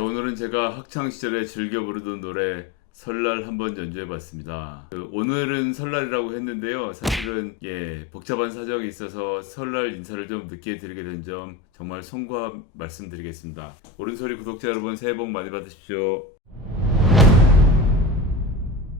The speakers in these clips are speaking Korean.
자, 오늘은 제가 학창 시절에 즐겨 부르던 노래 설날 한번 연주해봤습니다. 오늘은 설날이라고 했는데요. 사실은 복잡한 사정이 있어서 설날 인사를 좀 늦게 드리게 된 점 정말 송구한 말씀드리겠습니다. 오른소리 구독자 여러분 새해 복 많이 받으십시오.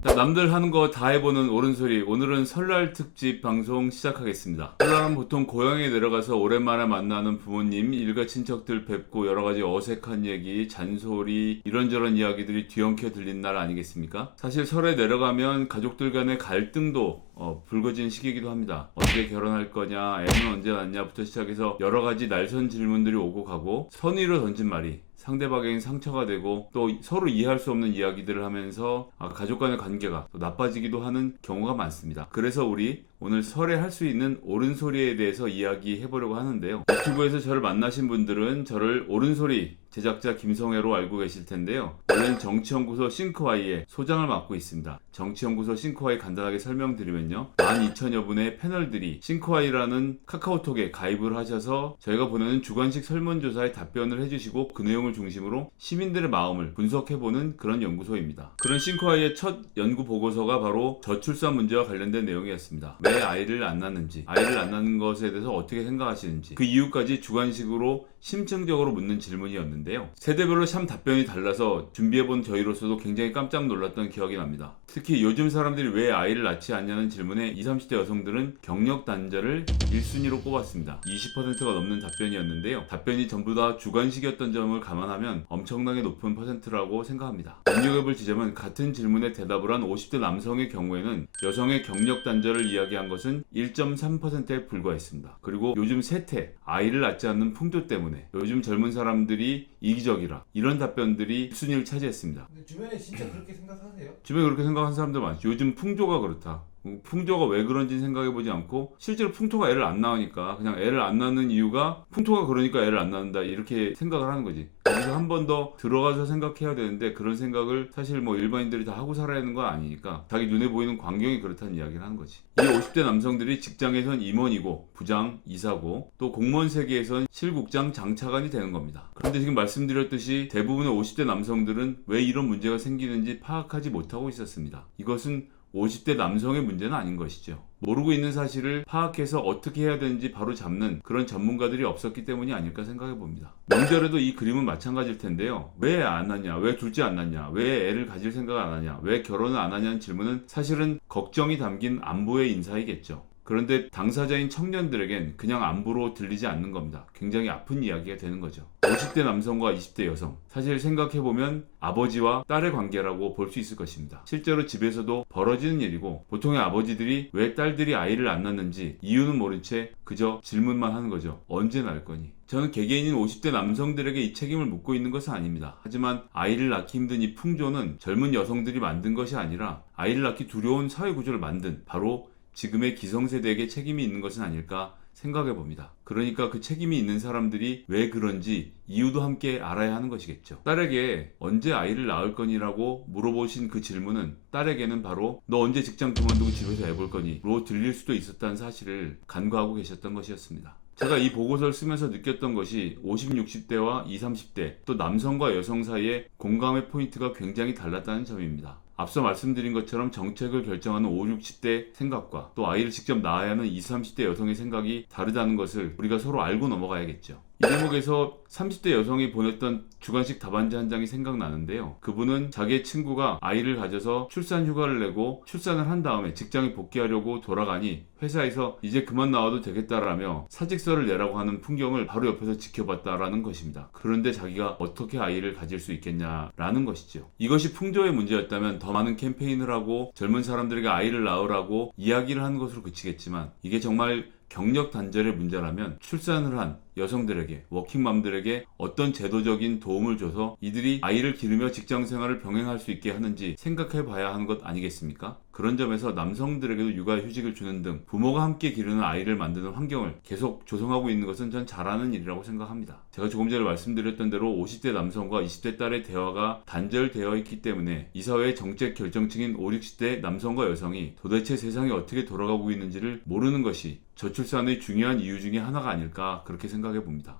자, 남들 하는 거 다 해보는 옳은소리. 오늘은 설날 특집 방송 시작하겠습니다. 설날은 보통 고향에 내려가서 오랜만에 만나는 부모님, 일가 친척들 뵙고 여러가지 어색한 얘기, 잔소리, 이런저런 이야기들이 뒤엉켜 들린 날 아니겠습니까? 사실 설에 내려가면 가족들 간의 갈등도 불거진 시기이기도 합니다. 언제 결혼할 거냐, 애는 언제 낳냐부터 시작해서 여러가지 날선 질문들이 오고 가고, 선의로 던진 말이 상대방에게 상처가 되고 또 서로 이해할 수 없는 이야기들을 하면서 가족 간의 관계가 또 나빠지기도 하는 경우가 많습니다. 그래서 우리 오늘 설에 할 수 있는 옳은소리에 대해서 이야기해 보려고 하는데요. 유튜브에서 저를 만나신 분들은 저를 옳은소리 제작자 김성애로 알고 계실 텐데요. 원래는 정치연구소 싱크와이의 소장을 맡고 있습니다. 정치연구소 싱크와이 간단하게 설명드리면요. 12,000여 분의 패널들이 싱크와이라는 카카오톡에 가입을 하셔서 저희가 보내는 주관식 설문조사에 답변을 해주시고 그 내용을 중심으로 시민들의 마음을 분석해보는 그런 연구소입니다. 그런 싱크와이의 첫 연구 보고서가 바로 저출산 문제와 관련된 내용이었습니다. 왜 아이를 안 낳는지, 아이를 안 낳는 것에 대해서 어떻게 생각하시는지, 그 이유까지 주관식으로 심층적으로 묻는 질문이었는데요. 세대별로 참 답변이 달라서 준비해본 저희로서도 굉장히 깜짝 놀랐던 기억이 납니다. 특히 요즘 사람들이 왜 아이를 낳지 않냐는 질문에 20, 30대 여성들은 경력 단절을 1순위로 꼽았습니다. 20%가 넘는 답변이었는데요. 답변이 전부 다 주관식이었던 점을 감안하면 엄청나게 높은 퍼센트라고 생각합니다. 눈여겨볼 지점은 같은 질문에 대답을 한 50대 남성의 경우에는 여성의 경력 단절을 이야기한 것은 1.3%에 불과했습니다. 그리고 요즘 세태, 아이를 낳지 않는 풍조 때문에 요즘 젊은 사람들이 이기적이라, 이런 답변들이 순위를 차지했습니다. 근데 주변에 진짜 그렇게 생각하세요? 주변에 그렇게 생각하는 사람들 많죠. 요즘 풍조가 그렇다. 풍조가 왜 그런지 생각해보지 않고 실제로 풍토가 애를 안 낳으니까 그냥 애를 안 낳는 이유가 풍토가 그러니까 애를 안 낳는다, 이렇게 생각을 하는 거지. 여기서 한 번 더 들어가서 생각해야 되는데 그런 생각을 사실 뭐 일반인들이 다 하고 살아야 하는 건 아니니까 자기 눈에 보이는 광경이 그렇다는 이야기를 하는 거지. 이 50대 남성들이 직장에선 임원이고 부장, 이사고 또 공무원 세계에선 실국장, 장차관이 되는 겁니다. 그런데 지금 말씀드렸듯이 대부분의 50대 남성들은 왜 이런 문제가 생기는지 파악하지 못하고 있었습니다. 이것은 50대 남성의 문제는 아닌 것이죠. 모르고 있는 사실을 파악해서 어떻게 해야 되는지 바로 잡는 그런 전문가들이 없었기 때문이 아닐까 생각해 봅니다. 명절에도 이 그림은 마찬가지일 텐데요. 왜 안 낳냐, 왜 둘째 안 낳냐, 왜 애를 가질 생각을 안 하냐, 왜 결혼을 안 하냐는 질문은 사실은 걱정이 담긴 안보의 인사이겠죠. 그런데 당사자인 청년들에겐 그냥 안부로 들리지 않는 겁니다. 굉장히 아픈 이야기가 되는 거죠. 50대 남성과 20대 여성, 사실 생각해보면 아버지와 딸의 관계라고 볼 수 있을 것입니다. 실제로 집에서도 벌어지는 일이고, 보통의 아버지들이 왜 딸들이 아이를 안 낳는지 이유는 모른 채 그저 질문만 하는 거죠. 언제 낳을 거니? 저는 개개인인 50대 남성들에게 이 책임을 묻고 있는 것은 아닙니다. 하지만 아이를 낳기 힘든 이 풍조는 젊은 여성들이 만든 것이 아니라 아이를 낳기 두려운 사회구조를 만든 바로 지금의 기성세대에게 책임이 있는 것은 아닐까 생각해 봅니다. 그러니까 그 책임이 있는 사람들이 왜 그런지 이유도 함께 알아야 하는 것이겠죠. 딸에게 언제 아이를 낳을 거니라고 물어보신 그 질문은 딸에게는 바로 너 언제 직장 그만두고 집에서 애 볼 거니? 로 들릴 수도 있었다는 사실을 간과하고 계셨던 것이었습니다. 제가 이 보고서를 쓰면서 느꼈던 것이 50, 60대와 20, 30대 또 남성과 여성 사이의 공감의 포인트가 굉장히 달랐다는 점입니다. 앞서 말씀드린 것처럼 정책을 결정하는 5, 60대 생각과 또 아이를 직접 낳아야 하는 20, 30대 여성의 생각이 다르다는 것을 우리가 서로 알고 넘어가야겠죠. 이 대목에서 30대 여성이 보냈던 주관식 답안지 한 장이 생각나는데요. 그분은 자기의 친구가 아이를 가져서 출산 휴가를 내고 출산을 한 다음에 직장에 복귀하려고 돌아가니 회사에서 이제 그만 나와도 되겠다라며 사직서를 내라고 하는 풍경을 바로 옆에서 지켜봤다라는 것입니다. 그런데 자기가 어떻게 아이를 가질 수 있겠냐라는 것이죠. 이것이 풍조의 문제였다면 더 많은 캠페인을 하고 젊은 사람들에게 아이를 낳으라고 이야기를 하는 것으로 그치겠지만, 이게 정말 경력 단절의 문제라면 출산을 한 여성들에게, 워킹맘들에게 어떤 제도적인 도움을 줘서 이들이 아이를 기르며 직장 생활을 병행할 수 있게 하는지 생각해 봐야 하는 것 아니겠습니까? 그런 점에서 남성들에게도 육아휴직을 주는 등 부모가 함께 기르는 아이를 만드는 환경을 계속 조성하고 있는 것은 전 잘하는 일이라고 생각합니다. 제가 조금 전에 말씀드렸던 대로 50대 남성과 20대 딸의 대화가 단절되어 있기 때문에 이 사회의 정책 결정층인 5, 60대 남성과 여성이 도대체 세상이 어떻게 돌아가고 있는지를 모르는 것이 저출산의 중요한 이유 중에 하나가 아닐까 그렇게 생각해 봅니다.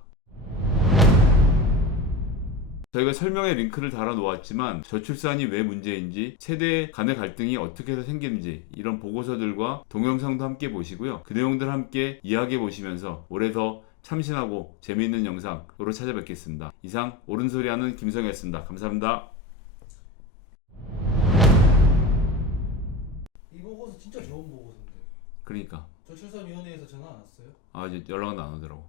저희가 설명에 링크를 달아 놓았지만 저출산이 왜 문제인지 세대 간의 갈등이 어떻게 해서 생기는지 이런 보고서들과 동영상도 함께 보시고요. 그 내용들 함께 이야기해 보시면서 올해 더 참신하고 재미있는 영상으로 찾아뵙겠습니다. 이상 옳은소리하는 김성이었습니다. 감사합니다. 이 보고서 진짜 좋은 보고서인데. 그러니까 저출산위원회에서 전화 안 왔어요? 이제 연락은 안 오더라고.